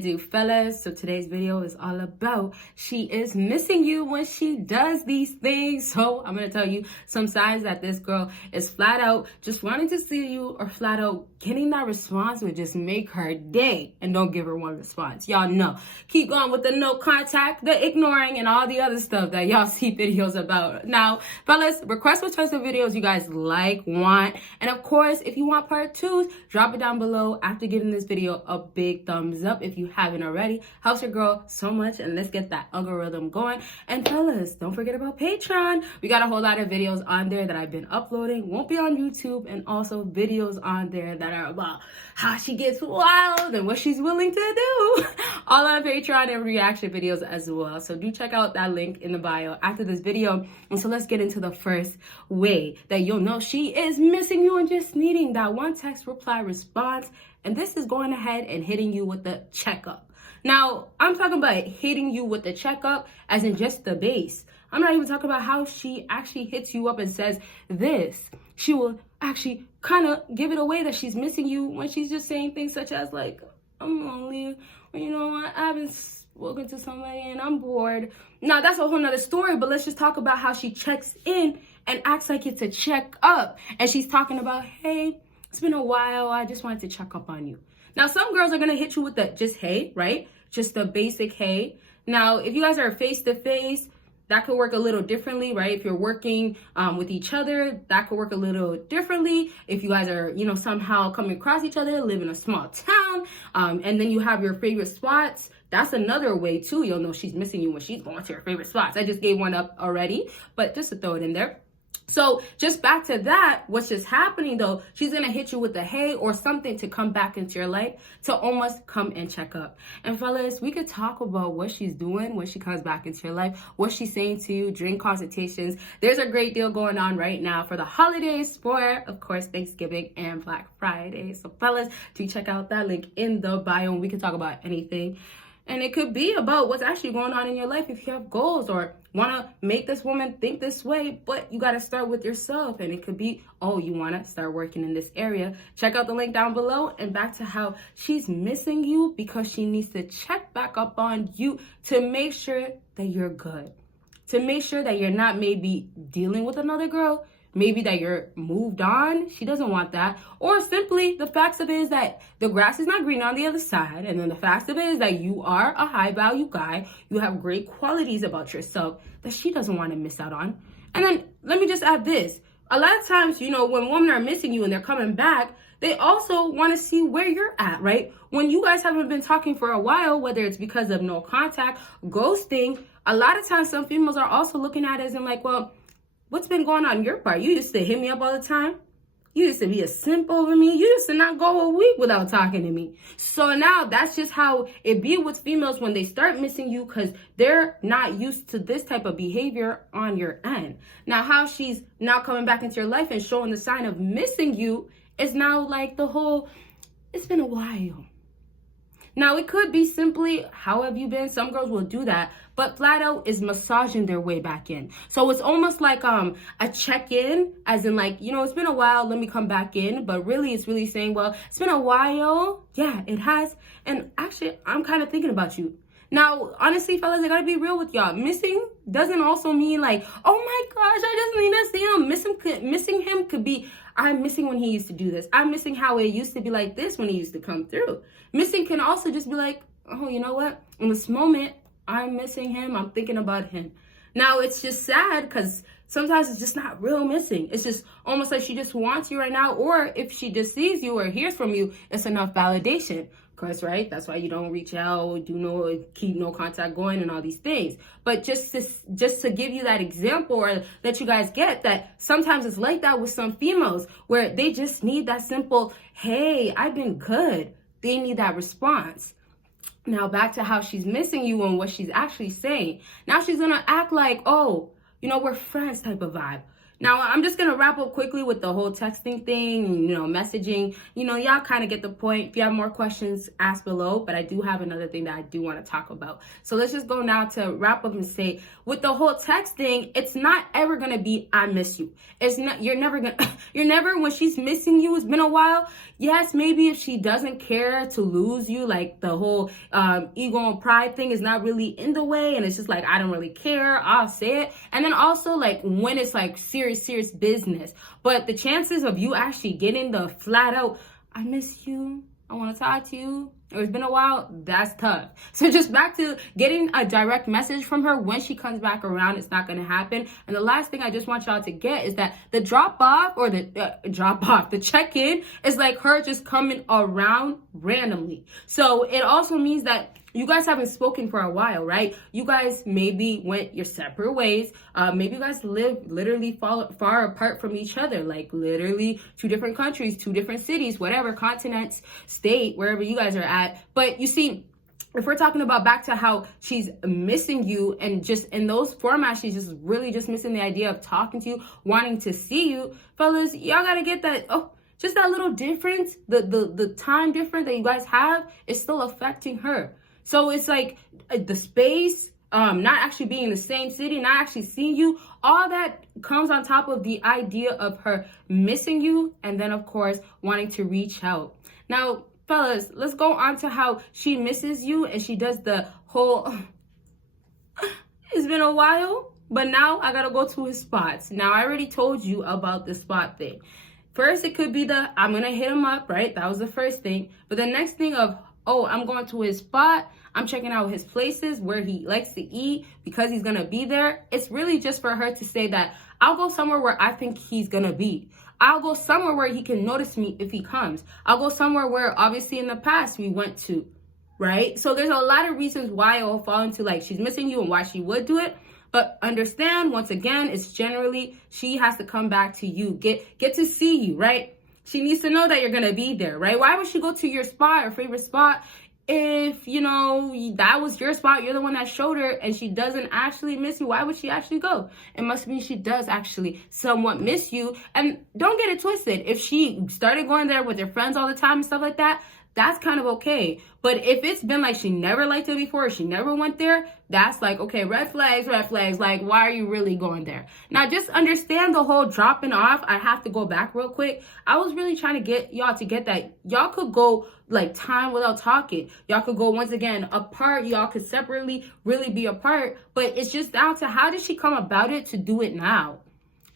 Do fellas, so today's video is all about she is missing you when she does these things. So I'm gonna tell you some signs that this girl is flat out just wanting to see you, or flat out getting that response would just make her day. And don't give her one response. Y'all know, keep going with the no contact, the ignoring, and all the other stuff that y'all see videos about. Now fellas, request what types of videos you guys like, want, and of course if you want part 2s, drop it down below after giving this video a big thumbs up if you haven't already. Helps your girl so much, and let's get that algorithm going. And fellas, don't forget about Patreon. We got a whole lot of videos on there that I've been uploading, won't be on YouTube, and also videos on there that are about how she gets wild and what she's willing to do, all on Patreon, and reaction videos as well. So do check out that link in the bio after this video. And so let's get into the first way that you'll know she is missing you and just needing that one text reply response. And this is going ahead and hitting you with the checkup. Now, I'm talking about hitting you with the checkup as in just the base. I'm not even talking about how she actually hits you up and says this. She will actually kind of give it away that she's missing you when she's just saying things such as like, I'm lonely, or you know what, I haven't spoken to somebody and I'm bored. Now, that's a whole nother story, but let's just talk about how she checks in and acts like it's a check up. And she's talking about, hey, it's been a while, I just wanted to check up on you. Now, some girls are going to hit you with the just hey, right? Just the basic hey. Now, if you guys are face-to-face, that could work a little differently, right? If you're working with each other, that could work a little differently. If you guys are, you know, somehow coming across each other, live in a small town, and then you have your favorite spots, that's another way too. You'll know she's missing you when she's going to your favorite spots. I just gave one up already, but just to throw it in there. So just back to that, what's just happening though, she's going to hit you with the hey or something to come back into your life, to almost come and check up. And fellas, we could talk about what she's doing when she comes back into your life, what she's saying to you during consultations. There's a great deal going on right now for the holidays, for, of course, Thanksgiving and Black Friday. So fellas, do check out that link in the bio, and we can talk about anything. And it could be about what's actually going on in your life if you have goals or want to make this woman think this way, but you got to start with yourself. And it could be, oh, you want to start working in this area. Check out the link down below. And back to how she's missing you because she needs to check back up on you to make sure that you're good, to make sure that you're not maybe dealing with another girl, maybe that you're moved on. She doesn't want that. Or simply the facts of it is that the grass is not green on the other side. And then the facts of it is that you are a high value guy. You have great qualities about yourself that she doesn't want to miss out on. And then let me just add this. A lot of times, you know, when women are missing you and they're coming back, they also want to see where you're at, right? When you guys haven't been talking for a while, whether it's because of no contact, ghosting, a lot of times some females are also looking at it as in like, well, what's been going on your part? You used to hit me up all the time. You used to be a simp over me. You used to not go a week without talking to me. So now that's just how it be with females when they start missing you, because they're not used to this type of behavior on your end. Now, how she's now coming back into your life and showing the sign of missing you is now like the whole, it's been a while. Now, it could be simply, how have you been? Some girls will do that, but flat out is massaging their way back in. So it's almost like a check-in, as in like, you know, it's been a while, let me come back in. But really, it's really saying, well, it's been a while. Yeah, it has. And actually, I'm kind of thinking about you. Now, honestly, fellas, I gotta be real with y'all. Missing doesn't also mean like, oh my gosh, I just need to see him. Missing him could be, I'm missing when he used to do this. I'm missing how it used to be like this when he used to come through. Missing can also just be like, oh, you know what? In this moment, I'm missing him. I'm thinking about him. Now, it's just sad because sometimes it's just not real missing. It's just almost like she just wants you right now. Or if she just sees you or hears from you, it's enough validation. Of course, right? That's why you don't reach out, keep no contact going and all these things. But just to give you that example, or that you guys get that sometimes it's like that with some females where they just need that simple, hey, I've been good. They need that response. Now back to how she's missing you and what she's actually saying. Now she's going to act like, oh, you know, we're friends type of vibe. Now, I'm just going to wrap up quickly with the whole texting thing, messaging. Y'all kind of get the point. If you have more questions, ask below. But I do have another thing that I do want to talk about. So let's just go now to wrap up and say, with the whole texting, it's not ever going to be, I miss you. It's not, you're never, when she's missing you, it's been a while. Yes, maybe if she doesn't care to lose you, like the whole ego and pride thing is not really in the way. And it's just like, I don't really care. I'll say it. And then also like when it's like serious business, but the chances of you actually getting the flat out, I miss you, I want to talk to you, or it's been a while, that's tough. So just back to getting a direct message from her when she comes back around, it's not going to happen. And the last thing I just want y'all to get is that the drop off or the check-in is like her just coming around randomly. So it also means that you guys haven't spoken for a while, right? You guys maybe went your separate ways. Maybe you guys live literally far apart from each other, like literally 2 different countries, 2 different cities, whatever, continents, state, wherever you guys are at. But you see, if we're talking about back to how she's missing you and just in those formats, she's just really just missing the idea of talking to you, wanting to see you. Fellas, y'all got to get that. Just that little difference, the time difference that you guys have is still affecting her. So it's like the space, not actually being in the same city, not actually seeing you, all that comes on top of the idea of her missing you and then, of course, wanting to reach out. Now, fellas, let's go on to how she misses you and she does the whole, it's been a while, but now I got to go to his spots. Now, I already told you about the spot thing. First, it could be I'm going to hit him up, right? That was the first thing. But the next thing of, I'm going to his spot. I'm checking out his places where he likes to eat because he's going to be there. It's really just for her to say that I'll go somewhere where I think he's going to be. I'll go somewhere where he can notice me if he comes. I'll go somewhere where obviously in the past we went to, right? So there's a lot of reasons why it'll fall into like she's missing you and why she would do it. But understand, once again, it's generally she has to come back to you, get to see you, right? She needs to know that you're going to be there, right? Why would she go to your spot or favorite spot if, that was your spot, you're the one that showed her and she doesn't actually miss you? Why would she actually go? It must mean she does actually somewhat miss you. And don't get it twisted. If she started going there with her friends all the time and stuff like that, that's kind of okay. But if it's been like she never liked it before, or she never went there, that's like, okay, red flags. Like, why are you really going there? Now, just understand the whole dropping off. I have to go back real quick. I was really trying to get y'all to get that. Y'all could go like time without talking. Y'all could go once again apart. Y'all could separately really be apart. But it's just down to how did she come about it to do it now?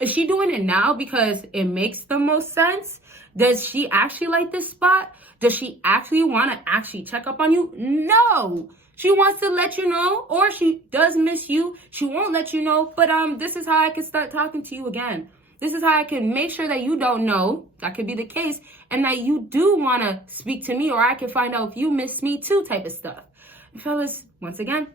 Is she doing it now because it makes the most sense? Does she actually like this spot? Does she actually want to actually check up on you? No. She wants to let you know, or she does miss you. She won't let you know, but this is how I can start talking to you again. This is how I can make sure that you don't know, that could be the case, and that you do want to speak to me, or I can find out if you miss me too type of stuff. And fellas, once again,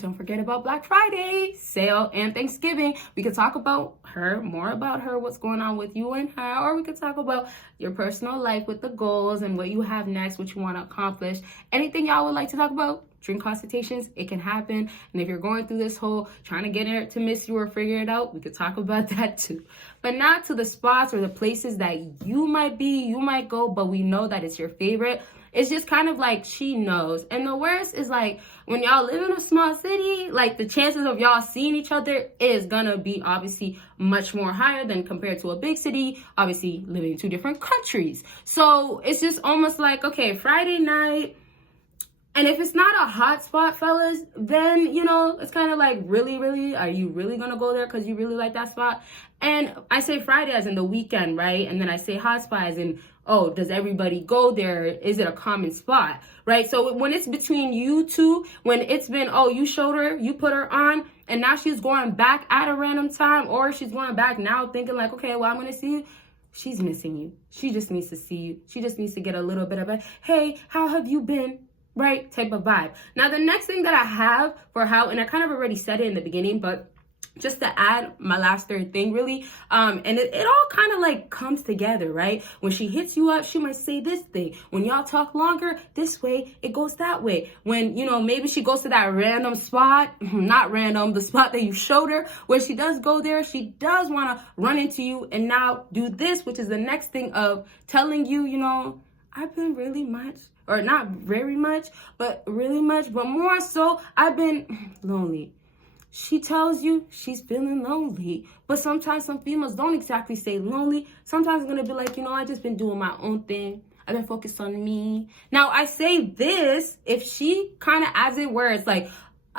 don't forget about Black Friday sale and Thanksgiving. We could talk about her, more about her, what's going on with you and her, or we could talk about your personal life with the goals and what you have next, what you want to accomplish. Anything y'all would like to talk about, dream consultations, it can happen. And if you're going through this whole trying to get her to miss you or figure it out, we could talk about that too. But not to the spots or the places that you might go, but we know that it's your favorite. It's just kind of like she knows. And the worst is like when y'all live in a small city, like the chances of y'all seeing each other is gonna be obviously much more higher than compared to a big city, obviously living in 2 different countries. So it's just almost like, okay, Friday night. And if it's not a hot spot, fellas, then, it's kind of like, really, are you really going to go there because you really like that spot? And I say Friday as in the weekend, right? And then I say hot spot as in, does everybody go there? Is it a common spot, right? So when it's between you two, when it's been, you showed her, you put her on, and now she's going back at a random time, or she's going back now thinking like, okay, well, I'm going to see you. She's missing you. She just needs to see you. She just needs to get a little bit of a, hey, how have you been? Right? Type of vibe. Now, the next thing that I have for how, and I kind of already said it in the beginning, but just to add my last third thing really, and it all kind of like comes together, right? When she hits you up, she might say this thing. When y'all talk longer this way, it goes that way. When, you know, maybe she goes to that random spot, not random, the spot that you showed her, when she does go there, she does want to run into you and now do this, which is the next thing of telling you, you know, I've been really much, or not very much, but really much, but more so, I've been lonely. She tells you she's feeling lonely. But sometimes some females don't exactly say lonely. Sometimes it's going to be like, you know, I just been doing my own thing. I've been focused on me. Now, I say this if she kind of adds it where it's like,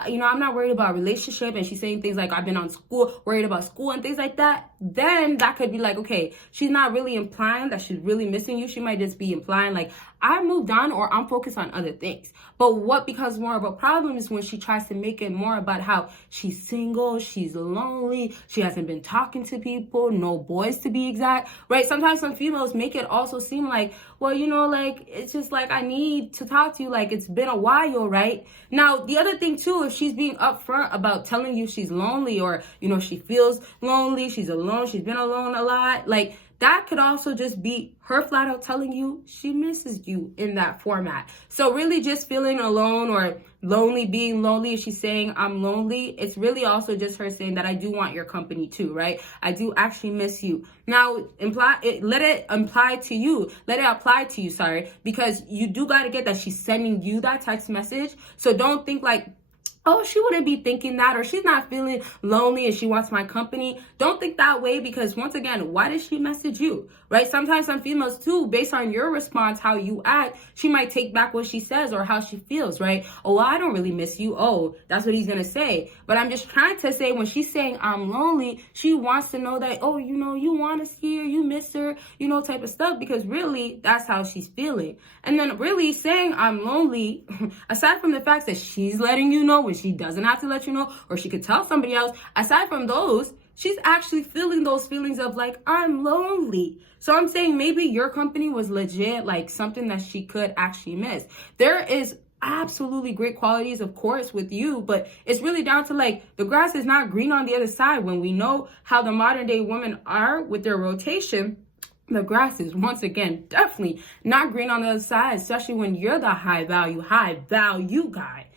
you know, I'm not worried about a relationship, and she's saying things like, I've been on school, worried about school and things like that, then that could be like, okay, she's not really implying that she's really missing you. She might just be implying like, I moved on or I'm focused on other things. But what becomes more of a problem is when she tries to make it more about how she's single, she's lonely, she hasn't been talking to people, no boys to be exact, right? Sometimes some females make it also seem like, well, you know, like, it's just like, I need to talk to you, like, it's been a while, right? Now, the other thing too, if she's being upfront about telling you she's lonely, or, you know, she feels lonely, she's alone, she's been alone a lot, like, that could also just be her flat out telling you she misses you in that format. So really just feeling alone or lonely, being lonely, if she's saying I'm lonely, it's really also just her saying that I do want your company too, right? I do actually miss you. Now, let it apply to you, sorry, because you do got to get that she's sending you that text message. So don't think like, oh, she wouldn't be thinking that, or she's not feeling lonely and she wants my company. Don't think that way, because once again, why did she message you, right? Sometimes some females too, based on your response, how you act, she might take back what she says or how she feels, right? Oh, well, I don't really miss you. Oh, that's what he's going to say. But I'm just trying to say, when she's saying I'm lonely, she wants to know that, oh, you know, you want to see her, you miss her, you know, type of stuff, because really that's how she's feeling. And then really saying I'm lonely, aside from the fact that she's letting you know when she doesn't have to let you know, or she could tell somebody else, aside from those, she's actually feeling those feelings of like, I'm lonely. So I'm saying maybe your company was legit, like something that she could actually miss. There is absolutely great qualities, of course, with you, but it's really down to like, the grass is not green on the other side. When we know how the modern day women are with their rotation, the grass is, once again, definitely not green on the other side, especially when you're the high value guy.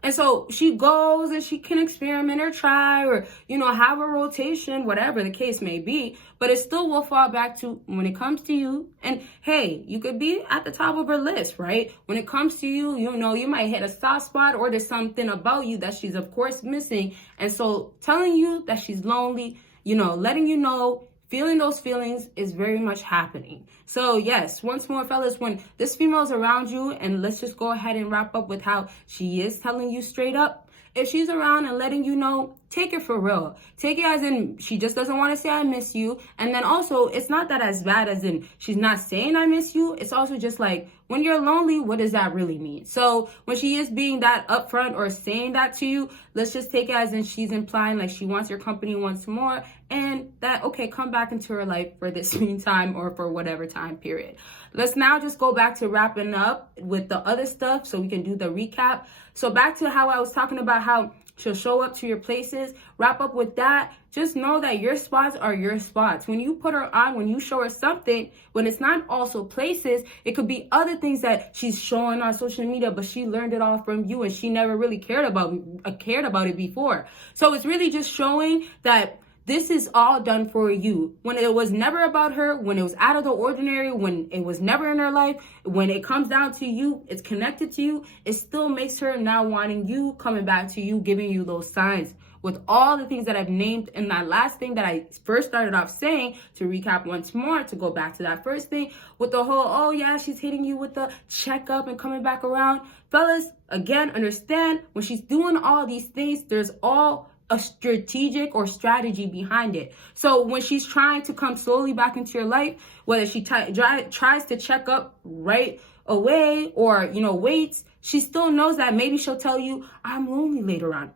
And so she goes and she can experiment or try, or, you know, have a rotation, whatever the case may be, but it still will fall back to when it comes to you. And hey, you could be at the top of her list, right? When it comes to you, you know, you might hit a soft spot, or there's something about you that she's of course missing. And so telling you that she's lonely, you know, letting you know, feeling those feelings is very much happening. So yes, once more, fellas, when this female's around you, and let's just go ahead and wrap up with how she is telling you straight up. If she's around and letting you know, take it for real. Take it as in she just doesn't want to say I miss you. And then also, it's not that as bad as in she's not saying I miss you. It's also just like, when you're lonely, what does that really mean? So when she is being that upfront or saying that to you, let's just take it as in she's implying like she wants your company once more, and that, okay, come back into her life for this meantime or for whatever time period. Let's now just go back to wrapping up with the other stuff so we can do the recap. So back to how I was talking about how she'll show up to your places. Wrap up with that. Just know that your spots are your spots. When you put her on, when you show her something, when it's not also places, it could be other things that she's showing on social media, but she learned it all from you and she never really cared about it before. So it's really just showing that this is all done for you. When it was never about her, when it was out of the ordinary, when it was never in her life, when it comes down to you, it's connected to you, it still makes her now wanting you, coming back to you, giving you those signs. With all the things that I've named in that last thing that I first started off saying, to recap once more, to go back to that first thing, with the whole, oh yeah, she's hitting you with the checkup and coming back around. Fellas, again, understand, when she's doing all these things, there's all a strategic or strategy behind it. So when she's trying to come slowly back into your life, whether she tries to check up right away or, you know, waits, she still knows that maybe she'll tell you, I'm lonely later on.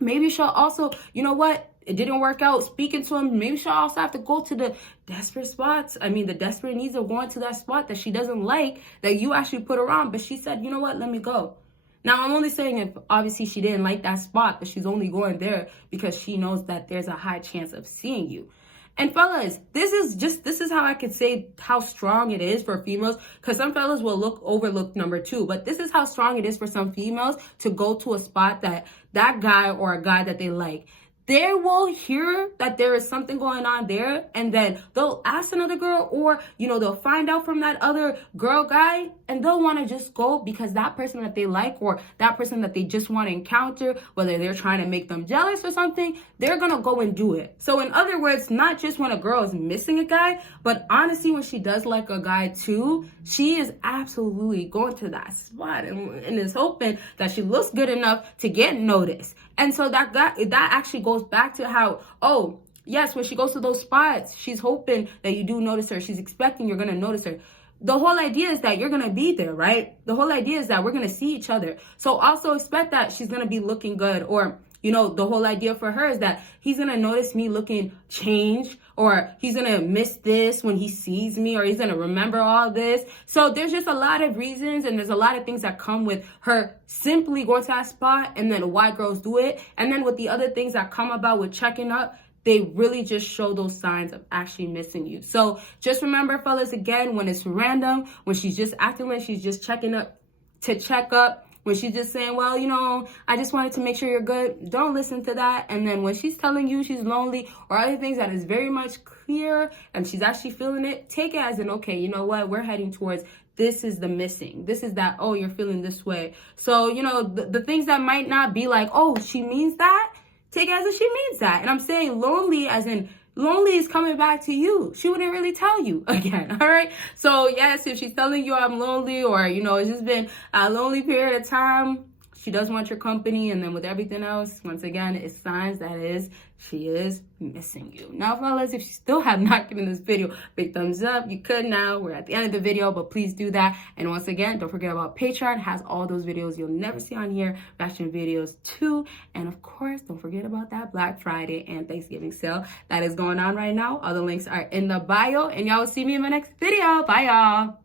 Maybe she'll also, you know what, it didn't work out speaking to him. Maybe she'll also have to go to the desperate spots. I mean, the desperate needs of going to that spot that she doesn't like, that you actually put her on. But she said, you know what, let me go. Now, I'm only saying if obviously she didn't like that spot, but she's only going there because she knows that there's a high chance of seeing you. And fellas, this is how I could say how strong it is for females, because some fellas will overlook number 2, but this is how strong it is for some females to go to a spot that guy or a guy that they like, they will hear that there is something going on there, and then they'll ask another girl, or, they'll find out from that other girl guy, and they'll want to just go because that person that they like, or that person that they just want to encounter, whether they're trying to make them jealous or something, they're going to go and do it. So in other words, not just when a girl is missing a guy, but honestly, when she does like a guy too, she is absolutely going to that spot and is hoping that she looks good enough to get noticed. And so that actually goes back to how, yes, when she goes to those spots, she's hoping that you do notice her. She's expecting you're going to notice her. The whole idea is that you're going to be there, right? The whole idea is that we're going to see each other. So also expect that she's going to be looking good, or the whole idea for her is that he's going to notice me looking changed, or he's going to miss this when he sees me, or he's going to remember all this. So there's just a lot of reasons, and there's a lot of things that come with her simply going to that spot, and then why girls do it. And then with the other things that come about with checking up, they really just show those signs of actually missing you. So just remember, fellas, again, when it's random, when she's just acting like she's just checking up to check up, when she's just saying, well, I just wanted to make sure you're good, don't listen to that. And then when she's telling you she's lonely or other things that is very much clear and she's actually feeling it, take it as an, okay, you know what, we're heading towards, this is the missing. This is that, oh, you're feeling this way. So, the things that might not be like, oh, she means that, take it as if she means that. And I'm saying lonely as in, lonely is coming back to you. She wouldn't really tell you again, all right? So, yes, if she's telling you I'm lonely, or, it's just been a lonely period of time, she does want your company. And then with everything else, once again, it's signs that she is missing you. Now, fellas, if you still have not given this video big thumbs up, you could now. We're at the end of the video, but please do that. And once again, don't forget about Patreon. It has all those videos you'll never see on here, reaction videos too. And of course, don't forget about that Black Friday and Thanksgiving sale that is going on right now. All the links are in the bio, and y'all will see me in my next video. Bye, y'all.